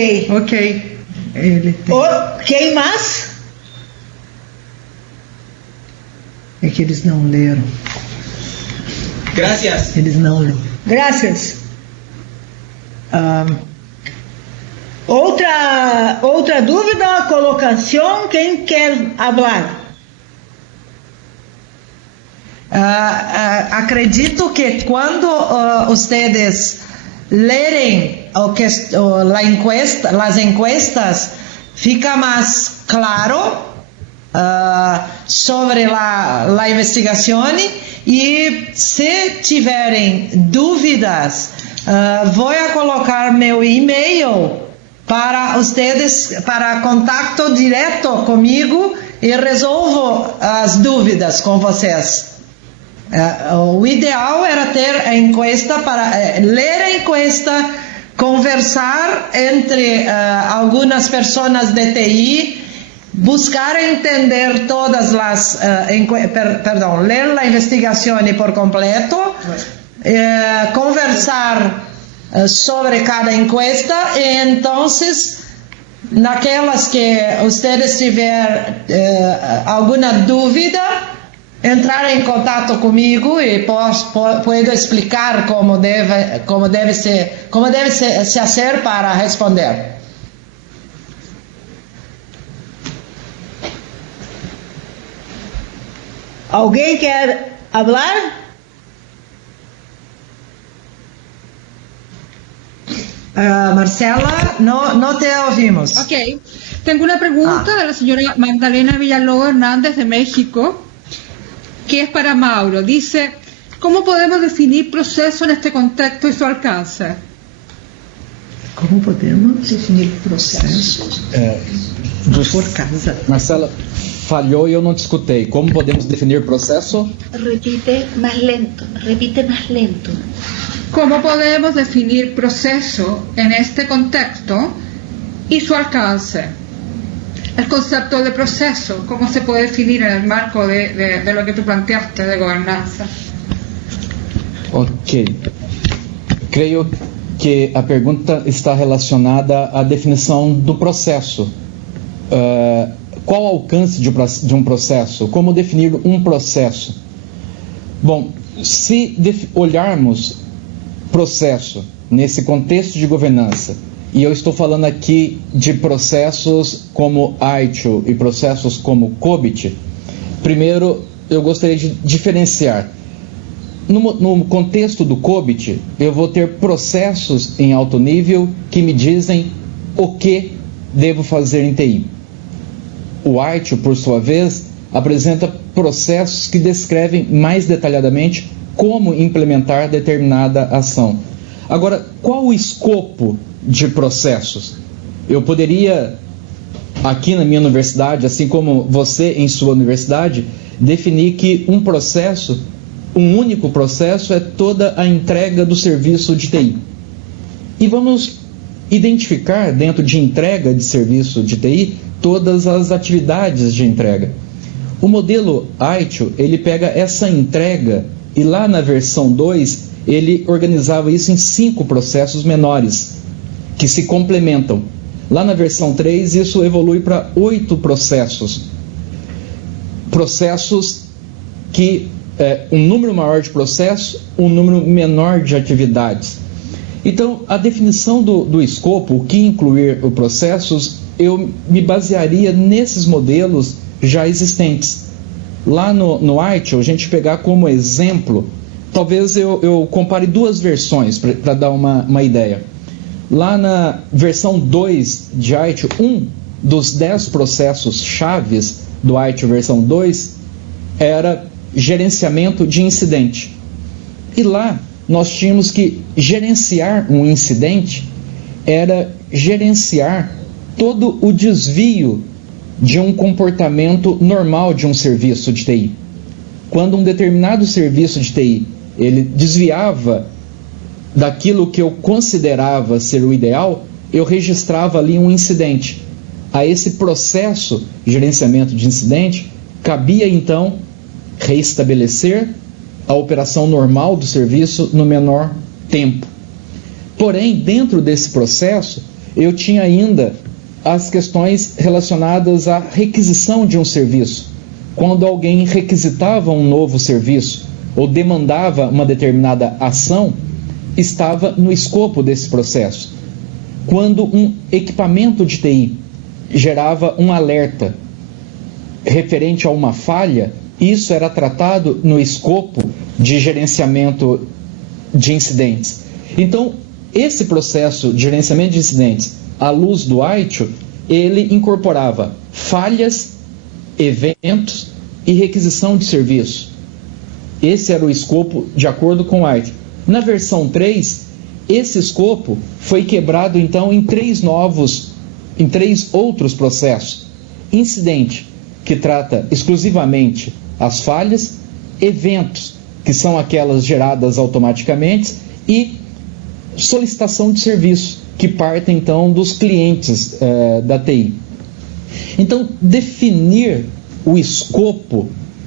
Quem mais? É que eles não leram. Gracias. Eles não leram. Gracias. Outra dúvida, colocação, quem quer falar? Acredito que quando ustedes lerem las encuestas, fica más claro sobre la investigación, y si tiverem dúvidas, voy a colocar meu e-mail para ustedes, para contacto direto comigo, e resolvo as dúvidas com vocês. O ideal era ter a encuesta, para ler a encuesta, conversar entre algunas personas de TI, buscar entender todas las, ler la investigación por completo, conversar sobre cada encuesta, y entonces, naquelas que ustedes tiver alguna dúvida, entrar em contato comigo e puedo explicar como deve se fazer para responder. Alguém quer falar? Marcela, no te ouvimos. Ok. Tengo una pregunta de la señora Magdalena Villalobos Hernández de México, que es para Mauro. Dice, ¿cómo podemos definir proceso en este contexto y su alcance? ¿Cómo podemos definir processo? Por casa. Marcela, falhou e eu não te escutei. Como podemos definir processo? Repite más lento. ¿Cómo podemos definir proceso en este contexto y su alcance? El concepto de proceso, ¿cómo se puede definir en el marco de lo que tú planteaste de gobernanza? Ok. Creio que a pergunta está relacionada à definição do processo. Qual o alcance de um processo? Como definir um processo? Bom, se olharmos processo nesse contexto de governança e eu estou falando aqui de processos como AITIO e processos como COBIT, primeiro eu gostaria de diferenciar. No contexto do COBIT, eu vou ter processos em alto nível que me dizem o que devo fazer em TI. O AITIO, por sua vez, apresenta processos que descrevem mais detalhadamente como implementar determinada ação. Agora, qual o escopo de processos? Eu poderia, aqui na minha universidade, assim como você em sua universidade, definir que um processo, um único processo, é toda a entrega do serviço de TI. E vamos identificar dentro de entrega de serviço de TI todas as atividades de entrega. O modelo AITIO, ele pega essa entrega e lá na versão 2 ele organizava isso em 5 processos menores que se complementam. Lá na versão 3 isso evolui para 8 processos. Processos que um número maior de processos, um número menor de atividades. Então, a definição do escopo, o que incluir os processos, eu me basearia nesses modelos já existentes. Lá no AITIO, a gente pegar como exemplo, talvez eu compare duas versões para dar uma ideia. Lá na versão 2 de AITIO, um dos 10 processos chaves do AITIO versão 2 era gerenciamento de incidente. E lá nós tínhamos que gerenciar um incidente era gerenciar todo o desvio de um comportamento normal de um serviço de TI. Quando um determinado serviço de TI ele desviava daquilo que eu considerava ser o ideal, eu registrava ali um incidente. A esse processo de gerenciamento de incidente cabia então reestabelecer a operação normal do serviço no menor tempo. Porém, dentro desse processo, eu tinha ainda as questões relacionadas à requisição de um serviço. Quando alguém requisitava um novo serviço ou demandava uma determinada ação, estava no escopo desse processo. Quando um equipamento de TI gerava um alerta referente a uma falha, isso era tratado no escopo de gerenciamento de incidentes. Então, esse processo de gerenciamento de incidentes, à luz do AITIO, ele incorporava falhas, eventos e requisição de serviço. Esse era o escopo de acordo com o AITIO. Na versão 3, esse escopo foi quebrado então em 3 outros processos. Incidente, que trata exclusivamente as falhas, eventos, que são aquelas geradas automaticamente, e solicitação de serviço, que parte então dos clientes da TI. Então, definir o escopo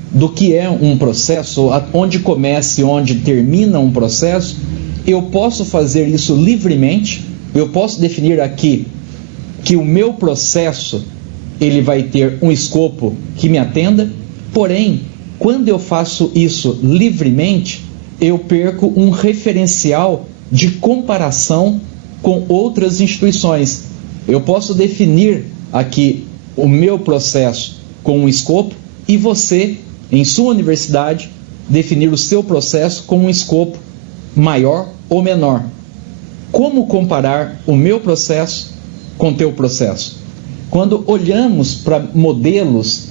do que é um processo, onde começa e onde termina um processo, eu posso fazer isso livremente. Eu posso definir aqui que o meu processo ele vai ter um escopo que me atenda, porém, quando eu faço isso livremente, eu perco um referencial de comparação com outras instituições. Eu posso definir aqui o meu processo com um escopo e você, em sua universidade, definir o seu processo com um escopo maior ou menor. Como comparar o meu processo com o teu processo? Quando olhamos para modelos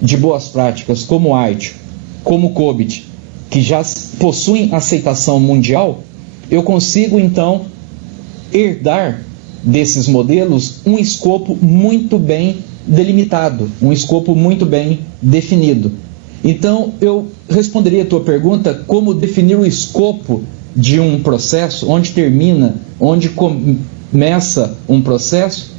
de boas práticas como o AITIO, como o COBIT, que já possuem aceitação mundial, eu consigo então herdar desses modelos um escopo muito bem delimitado, um escopo muito bem definido. Então, eu responderia a tua pergunta como definir o escopo de um processo, onde termina, onde começa um processo,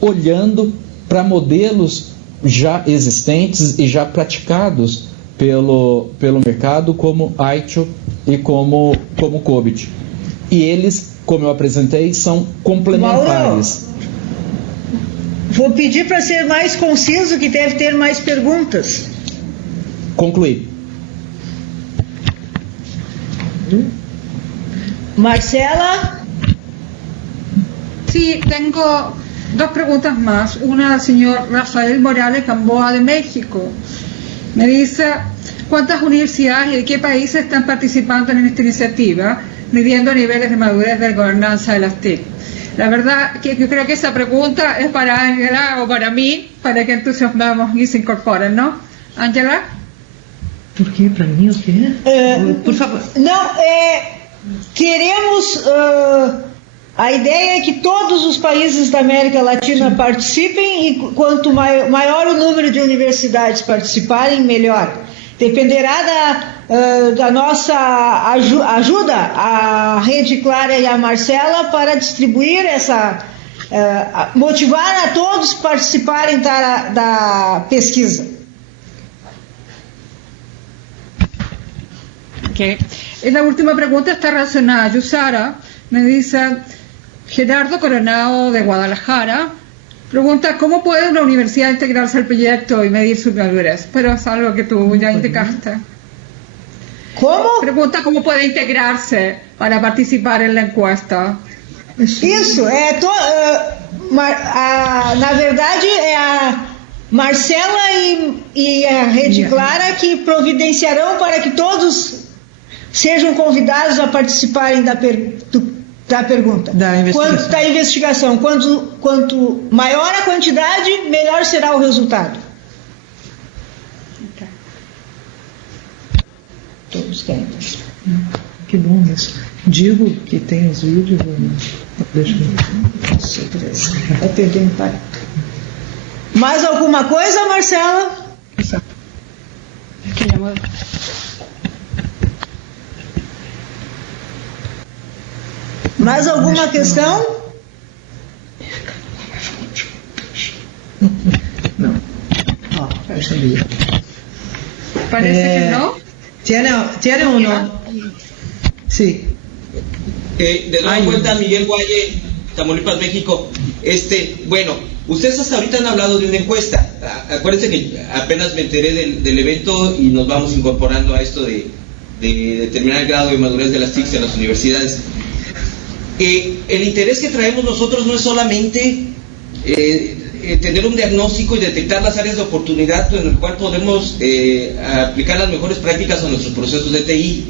olhando para modelos já existentes e já praticados pelo mercado, como AITIO e como COBIT. E eles, como eu apresentei, são complementares. Mauro, vou pedir para ser mais conciso, que deve ter mais perguntas. Concluí. Marcela? Sí, tengo dos preguntas más. Una al señor Rafael Morales Gamboa de México. Me dice, ¿cuántas universidades y de qué países están participando en esta iniciativa, midiendo niveles de madurez de gobernanza de las TIC? La verdad que yo creo que esa pregunta es para Ángela o para mí, para que entusiasmemos y se incorporen, ¿no? Ángela. ¿Por qué? ¿Para mí o qué? Por favor. Não, queremos... a ideia é que todos os países da América Latina participem, e quanto maior o número de universidades participarem, melhor. Dependerá da nossa ajuda, a Rede Clara e a Marcela, para distribuir motivar a todos participarem da pesquisa. Okay. La última pregunta está relacionada. Yusara me dice, Gerardo Coronado de Guadalajara pregunta, ¿cómo puede una universidad integrarse al proyecto y medir su madurez? Pero es algo que tú ya indicaste. ¿Cómo? Pregunta, ¿cómo puede integrarse para participar en la encuesta? Isso, na verdade é a Marcela e a Rede Clara que providenciarão para que todos sejam convidados a participarem da pergunta. Da investigação. Quanto maior a quantidade, melhor será o resultado. Okay. Todos têm. Que bom isso. Digo que tem os vídeos. Deixa eu ver. Vai perder um pai. Mais alguma coisa, Marcela? Mais alguma questão? Não. Eu sabia. Parece que no. ¿Tiene uno? Sí. De nueva cuenta, Miguel Guaye, Tamaulipas, México. Bueno, ustedes hasta ahorita han hablado de una encuesta. Acuérdense que apenas me enteré del evento y nos vamos incorporando a esto de determinar el grado de madurez de las TICs en las universidades. El interés que traemos nosotros no es solamente tener un diagnóstico y detectar las áreas de oportunidad en el cual podemos aplicar las mejores prácticas a nuestros procesos de TI.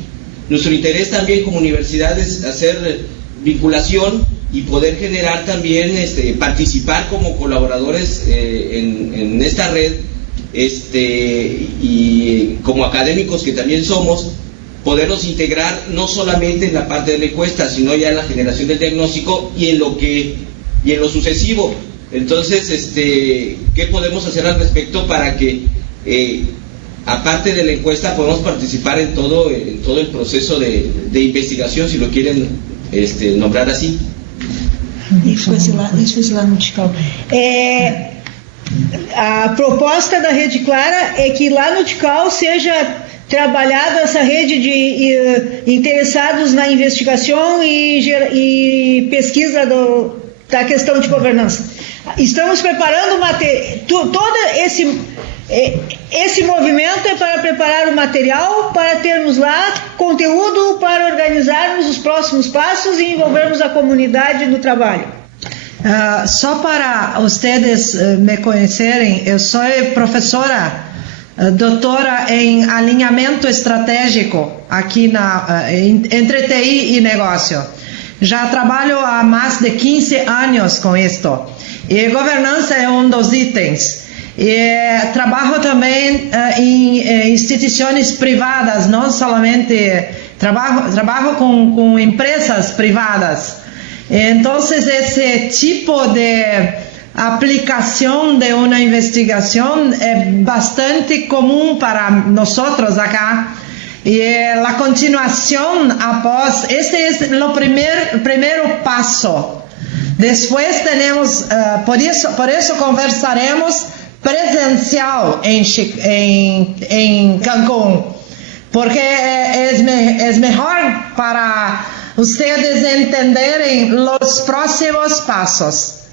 Nuestro interés también como universidad es hacer vinculación y poder generar también, participar como colaboradores en esta red, y como académicos que también somos, podernos integrar no solamente en la parte de la encuesta, sino ya en la generación del diagnóstico y en lo sucesivo. Entonces, ¿qué podemos hacer al respecto para que, aparte de la encuesta, podamos participar en todo el proceso de investigación, si lo quieren nombrar así? Isso lá no TICAL. A proposta da Rede Clara é que lá no TICAL seja trabalhado essa rede de interessados na investigação e pesquisa da questão de governança. Estamos preparando todo esse movimento é para preparar o material, para termos lá conteúdo para organizarmos os próximos passos e envolvermos a comunidade no trabalho. Só para vocês me conhecerem, eu sou professora, doutora em alinhamento estratégico aqui entre TI e negócio. Já trabalho há mais de 15 anos com isto. E governança é um dos itens. E trabalho também em instituições privadas, não somente trabalho com empresas privadas. Então, esse tipo de aplicação de uma investigação é bastante comum para nós acá. E a continuação após, este é o primeiro passo. Depois temos, por isso conversaremos presencial em Cancún, porque é melhor para vocês entenderem os próximos passos.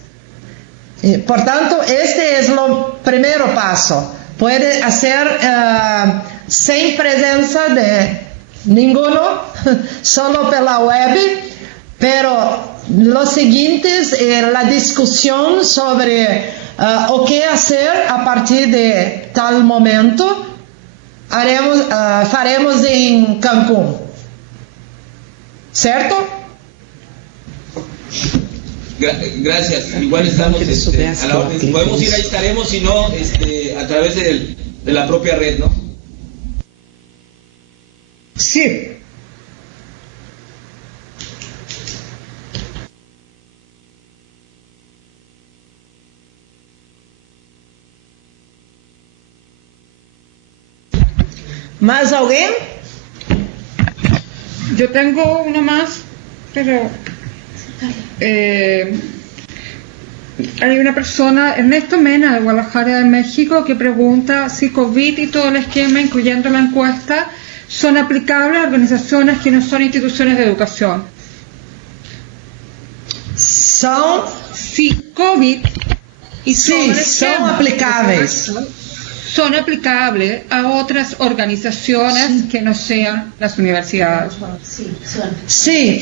Portanto, este é o primeiro passo. Pode ser sem presença de ninguém, só pela web, pero los siguientes, la discusión sobre o qué hacer a partir de tal momento, faremos en Cancún. ¿Cierto? Gracias. Igual estamos a la orden. Si podemos ir, ahí estaremos, si no, a través de la propia red, ¿no? Sí. ¿Más alguien? Yo tengo una más, pero hay una persona, Ernesto Mena, de Guadalajara, de México, que pregunta si COVID y todo el esquema, incluyendo la encuesta, son aplicables a organizaciones que no son instituciones de educación. Si COVID y todo el esquema son aplicables. Son aplicables a otras organizaciones que no sean las universidades. Sim,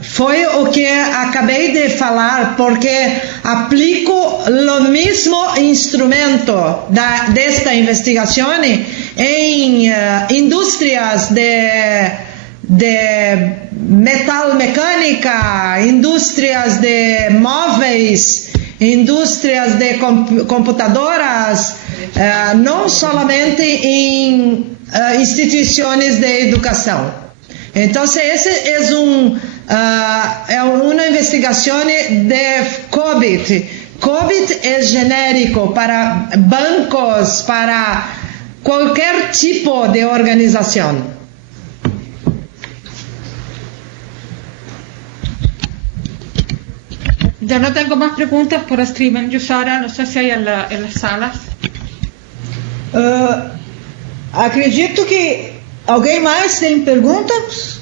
foi o que acabei de falar, porque aplico o mesmo instrumento desta investigação em indústrias de metal mecânica, indústrias de móveis, indústrias de computadoras, não somente em instituições de educação. Então, esse é uma investigação de COVID. COVID é genérico para bancos, para qualquer tipo de organização. Ya no tengo más preguntas por streaming, Yusara, no sé si hay en las salas. Acredito que alguém mais tem perguntas?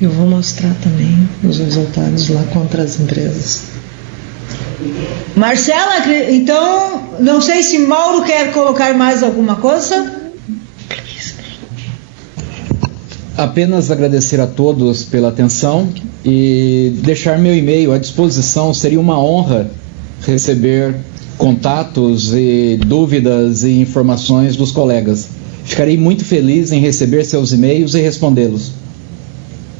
Eu vou mostrar também os resultados lá contra as empresas. Marcela, então, não sei se Mauro quer colocar mais alguma coisa. Apenas agradecer a todos pela atenção e deixar meu e-mail à disposição. Seria uma honra receber contatos e dúvidas e informações dos colegas. Ficarei muito feliz em receber seus e-mails e respondê-los.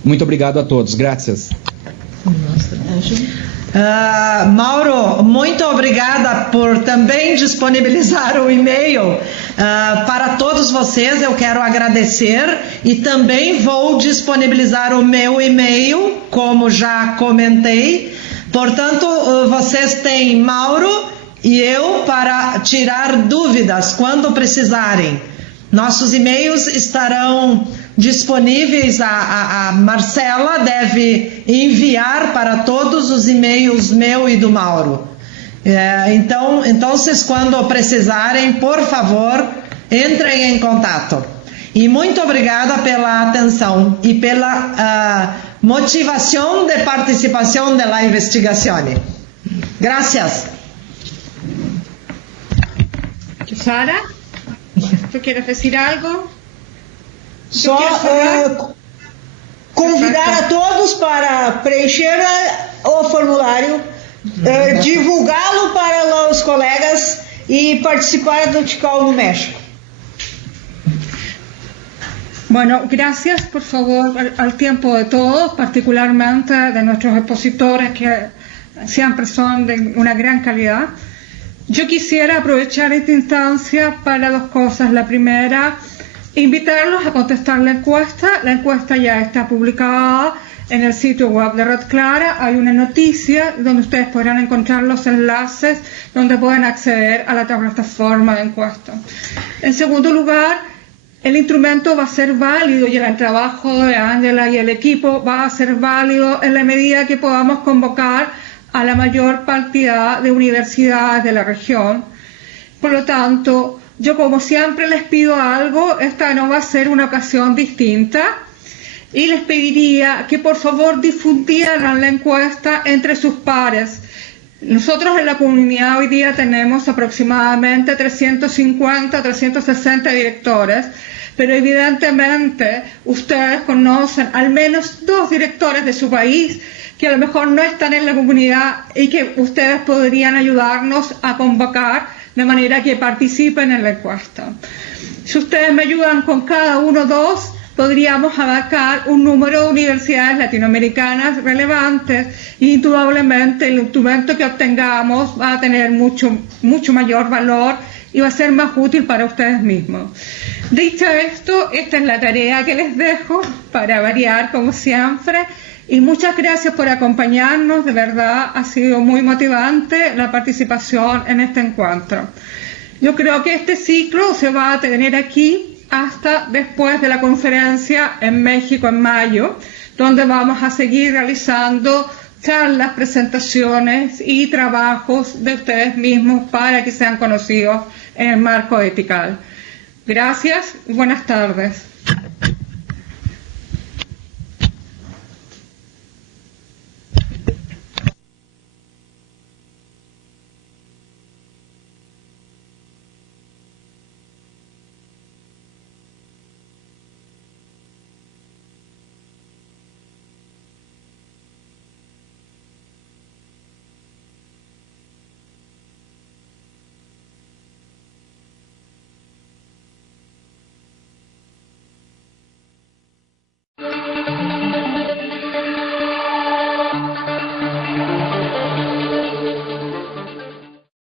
Muito obrigado a todos. Graças. Mauro, muito obrigada por também disponibilizar o e-mail para todos vocês. Eu quero agradecer e também vou disponibilizar o meu e-mail, como já comentei. Portanto, vocês têm Mauro e eu para tirar dúvidas quando precisarem. Nossos e-mails estarão disponíveis. A Marcela deve enviar para todos os e-mails meu e do Mauro. Então, quando precisarem, por favor, entrem em contato. E muito obrigada pela atenção e pela motivação de participação da investigação. Gracias. Sara, ¿tú quieres decir algo? Só convidar a todos para preencher o formulário, divulgá-lo para os colegas y participar del TICAL no México. Bueno, gracias por favor al tiempo de todos, particularmente de nuestros expositores que siempre son de una gran calidad. Yo quisiera aprovechar esta instancia para dos cosas. La primera, invitarlos a contestar la encuesta. La encuesta ya está publicada en el sitio web de Red Clara. Hay una noticia donde ustedes podrán encontrar los enlaces donde pueden acceder a la plataforma de encuesta. En segundo lugar, el instrumento va a ser válido y el trabajo de Ángela y el equipo va a ser válido en la medida que podamos convocar a la mayor cantidad de universidades de la región. Por lo tanto, yo como siempre les pido algo, esta no va a ser una ocasión distinta, y les pediría que por favor difundieran la encuesta entre sus pares. Nosotros en la comunidad hoy día tenemos aproximadamente 350, 360 directores, pero evidentemente ustedes conocen al menos 2 directores de su país que a lo mejor no están en la comunidad y que ustedes podrían ayudarnos a convocar de manera que participen en la encuesta. Si ustedes me ayudan con cada uno 2, podríamos abarcar un número de universidades latinoamericanas relevantes y indudablemente el instrumento que obtengamos va a tener mucho mayor valor y va a ser más útil para ustedes mismos. Dicho esto, esta es la tarea que les dejo para variar como siempre y muchas gracias por acompañarnos, de verdad ha sido muy motivante la participación en este encuentro. Yo creo que este ciclo se va a tener aquí hasta después de la conferencia en México en mayo, donde vamos a seguir realizando charlas, presentaciones y trabajos de ustedes mismos para que sean conocidos en el marco ETICAL. Gracias y buenas tardes.